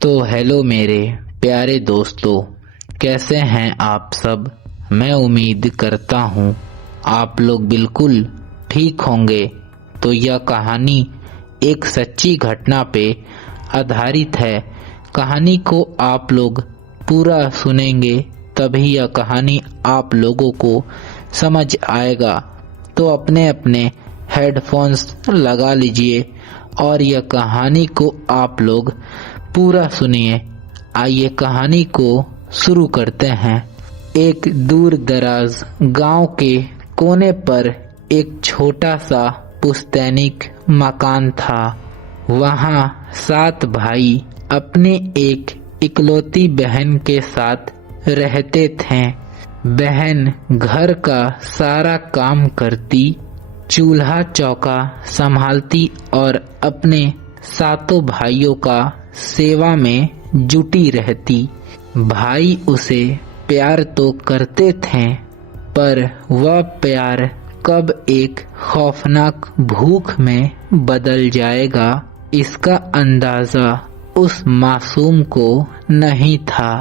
तो हेलो मेरे प्यारे दोस्तों, कैसे हैं आप सब। मैं उम्मीद करता हूँ आप लोग बिल्कुल ठीक होंगे। तो यह कहानी एक सच्ची घटना पे आधारित है। कहानी को आप लोग पूरा सुनेंगे तभी यह कहानी आप लोगों को समझ आएगा। तो अपने अपने हेडफोन्स लगा लीजिए और यह कहानी को आप लोग पूरा सुनिए। आइए कहानी को शुरू करते हैं। एक दूर दराज गांव के कोने पर एक छोटा सा पुस्तैनिक मकान था। वहां 7 भाई अपनी एक इकलौती बहन के साथ रहते थे। बहन घर का सारा काम करती, चूल्हा चौका संभालती और अपने 7 भाइयों का सेवा में जुटी रहती। भाई उसे प्यार तो करते थे, पर वह प्यार कब एक खौफनाक भूख में बदल जाएगा, इसका अंदाजा उस मासूम को नहीं था।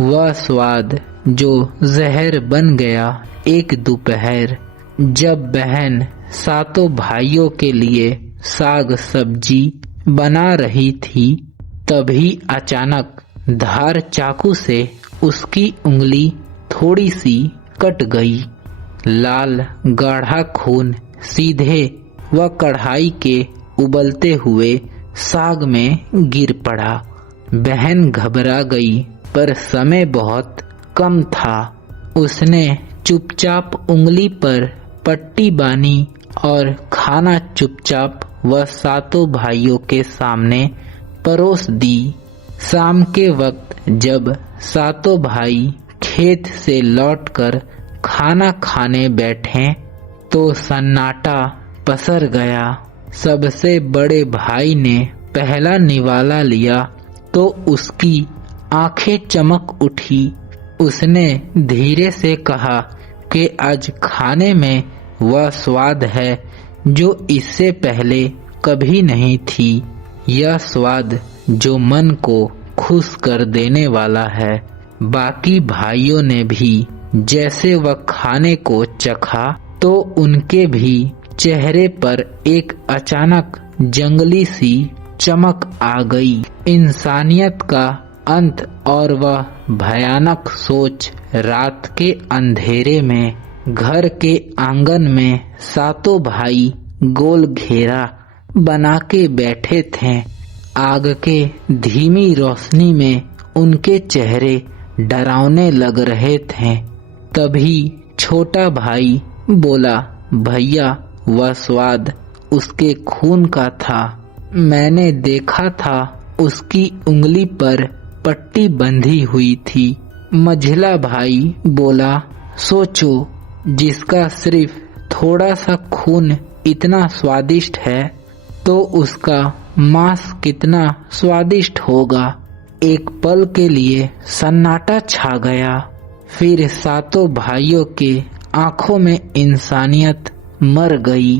वह स्वाद जो जहर बन गया एक दोपहर, जब बहन 7 भाइयों के लिए साग सब्जी बना रही थी। तभी अचानक धार चाकू से उसकी उंगली थोड़ी सी कट गई। लाल गाढ़ा खून सीधे वह कढ़ाई के उबलते हुए साग में गिर पड़ा। बहन घबरा गई, पर समय बहुत कम था। उसने चुपचाप उंगली पर पट्टी बांधी और खाना चुपचाप वह 7 भाइयों के सामने परोस दी। शाम के वक्त जब 7 भाई खेत से लौटकर खाना खाने बैठे तो सन्नाटा पसर गया। सबसे बड़े भाई ने पहला निवाला लिया तो उसकी आंखें चमक उठी। उसने धीरे से कहा कि आज खाने में वह स्वाद है जो इससे पहले कभी नहीं थी। यह स्वाद जो मन को खुश कर देने वाला है। बाकी भाइयों ने भी जैसे वह खाने को चखा तो उनके भी चेहरे पर एक अचानक जंगली सी चमक आ गई। इंसानियत का अंत और वह भयानक सोच। रात के अंधेरे में घर के आंगन में 7 भाई गोल घेरा बना के बैठे थे। आग के धीमी रोशनी में उनके चेहरे डरावने लग रहे थे। तभी छोटा भाई बोला, भैया वह स्वाद उसके खून का था। मैंने देखा था, उसकी उंगली पर पट्टी बंधी हुई थी। मझला भाई बोला, सोचो, जिसका सिर्फ थोड़ा सा खून इतना स्वादिष्ट है तो उसका मांस कितना स्वादिष्ट होगा। एक पल के लिए सन्नाटा छा गया। फिर 7 भाइयों के आंखों में इंसानियत मर गई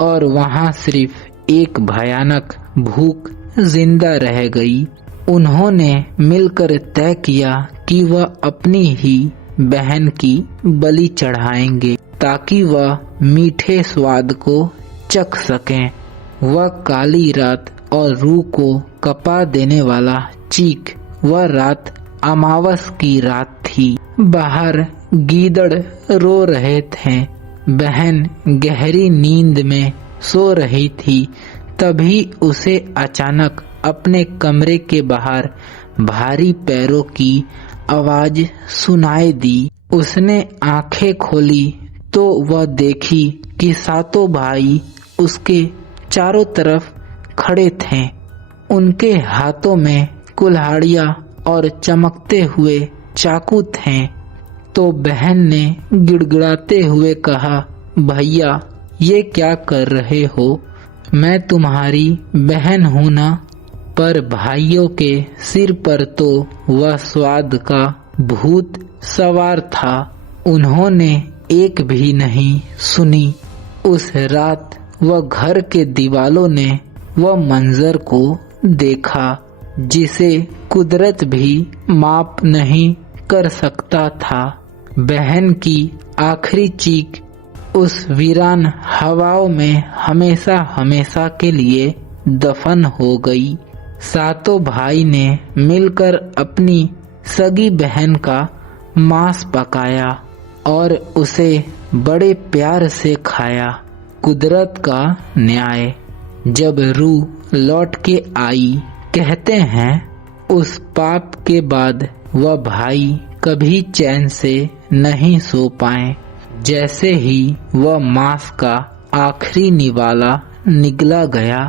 और वहां सिर्फ एक भयानक भूख जिंदा रह गई। उन्होंने मिलकर तय किया कि वह अपनी ही बहन की बलि चढ़ाएंगे ताकि वह मीठे स्वाद को चख सकें। वह काली रात और रूह को कपा देने वाला चीख। वह रात अमावस की रात थी। बाहर गीदड़ रो रहे थे। बहन गहरी नींद में सो रही थी। तभी उसे अचानक अपने कमरे के बाहर भारी पैरों की आवाज सुनाई दी। उसने आंखें खोली तो वह देखी कि 7 भाई उसके चारों तरफ खड़े थे। उनके हाथों में कुल्हाड़ियां और चमकते हुए चाकू थे। तो बहन ने गिड़गिड़ाते हुए कहा, भैया ये क्या कर रहे हो? मैं तुम्हारी बहन हूं ना। पर भाइयों के सिर पर तो वह स्वाद का भूत सवार था। उन्होंने एक भी नहीं सुनी। उस रात वह घर के दीवालों ने वह मंजर को देखा। जिसे कुदरत भी माप नहीं कर सकता था। बहन की आखिरी चीख उस वीरान हवाओं में हमेशा हमेशा के लिए दफन हो गई। सातों भाई ने मिलकर अपनी सगी बहन का मांस पकाया और उसे बड़े प्यार से खाया। कुदरत का न्याय। जब रूह लौट के आई, कहते हैं उस पाप के बाद वह भाई कभी चैन से नहीं सो पाए। जैसे ही वह मांस का आखिरी निवाला निगला गया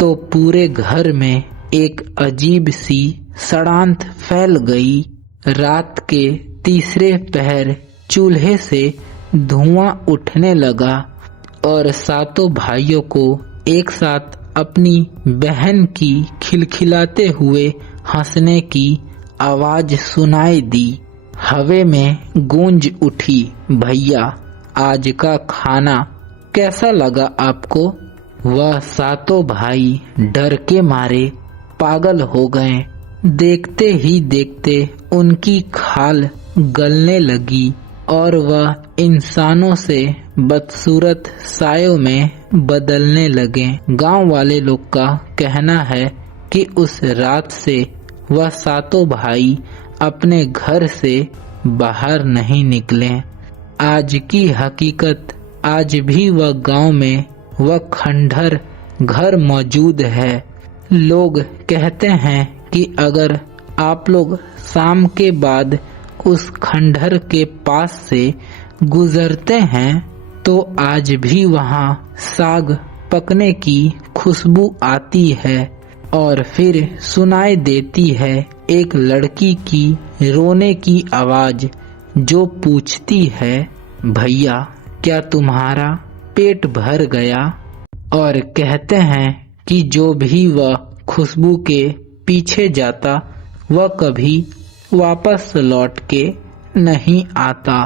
तो पूरे घर में एक अजीब सी सड़ांत फैल गई। रात के तीसरे पहर चूल्हे से धुआं उठने लगा और सातों भाइयों को एक साथ अपनी बहन की खिलखिलाते हुए हंसने की आवाज सुनाई दी। हवे में गूंज उठी, भैया आज का खाना कैसा लगा आपको? वह सातों भाई डर के मारे पागल हो गए। देखते ही देखते उनकी खाल गलने लगी और वह इंसानों से बदसूरत सायों में बदलने लगे। गांव वाले लोग का कहना है कि उस रात से वह सातों भाई अपने घर से बाहर नहीं निकले। आज की हकीकत, आज भी वह गांव में वह खंडहर घर मौजूद है। लोग कहते हैं कि अगर आप लोग शाम के बाद उस खंडहर के पास से गुजरते हैं तो आज भी वहाँ साग पकने की खुशबू आती है और फिर सुनाई देती है एक लड़की की रोने की आवाज जो पूछती है, भैया क्या तुम्हारा पेट भर गया? और कहते हैं कि जो भी वह खुशबू के पीछे जाता वह कभी वापस लौट के नहीं आता।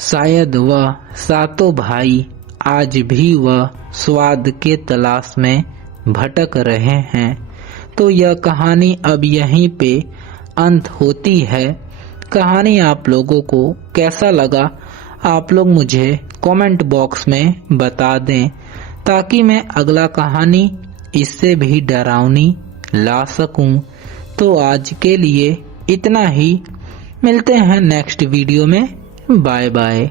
शायद वह सातों भाई आज भी वह स्वाद के तलाश में भटक रहे हैं। तो यह कहानी अब यहीं पे अंत होती है। कहानी आप लोगों को कैसा लगा आप लोग मुझे कमेंट बॉक्स में बता दें ताकि मैं अगला कहानी इससे भी डरावनी ला सकूं। तो आज के लिए इतना ही। मिलते हैं नेक्स्ट वीडियो में। Bye bye.